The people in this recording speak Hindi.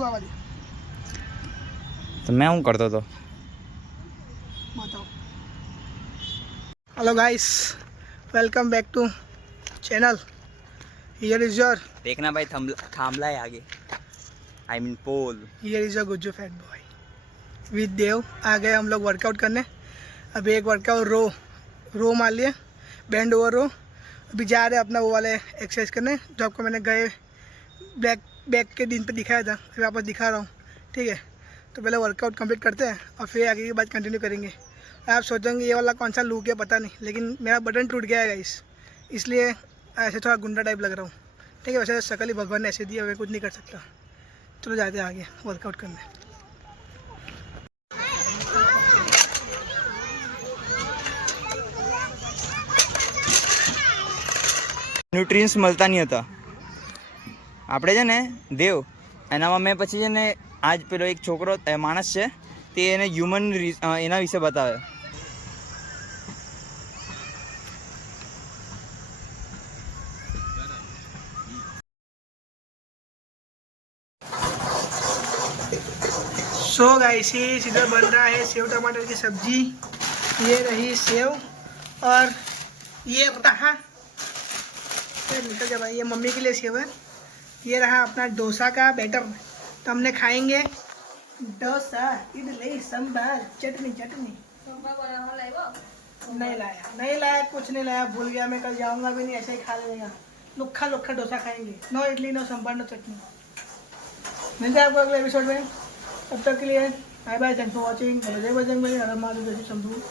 તું આવા દે. તો મેં શું કરતો હતો? बताओ. Hello guys, welcome back to channel. Here is your देखना भाई थामला है आगे, I mean pole. Here is your Gujju fat boy with Dev. आ गए हम लोग वर्कआउट करने. अभी एक वर्कआउट रो मार लिए, बैंड ओवर रो. अभी जा रहे हैं अपना वो वाले एक्सरसाइज करने जो आपको मैंने गए बैक के दिन पे दिखाया था. फिर वापस दिखा रहा हूँ, ठीक है. तो पहले वर्कआउट कंप्लीट करते हैं और फिर आगे की बात कंटिन्यू करेंगे. आप सोचेंगे ये वाला कौन सा लुक है, पता नहीं, लेकिन मेरा बटन टूट गया है गाइस, इसलिए ऐसे थोड़ा गुंडा टाइप लग रहा हूँ, ठीक है. वैसे शकल ही भगवान ने ऐसे दी है, मैं कुछ नहीं कर सकता. चलो जाते हैं आगे वर्कआउट करने. ન્યુટ્રિયન્સ મળતા નહીં હતા આપણે છે ને દેવ એનામાં. મેં પછી છે ને આજ પેલો એક છોકરો માણસ છે તે એને હ્યુમન એના વિશે બતાવે. सो गाइस इधर बन रहा है सेव टमाटर की सब्जी. ये रही सेव और ये रहा, निकल जा भाई, ये मम्मी के लिए सेव है. ये रहा अपना डोसा का बैटर. तो हमने खाएंगे डोसा, इडली, सांभर, चटनी. नहीं लाया कुछ नहीं लाया, भूल गया मैं. कल जाऊंगा भी नहीं, ऐसे ही खा लेगा. लुखा डोसा खाएंगे. No idli, no sambar, no chutney. मिलते हैं आपको अगले एपिसोड में. तब तक के लिए bye bye. Thanks for watching. जय बजरंग बली. हर महादेव. जय शंभू.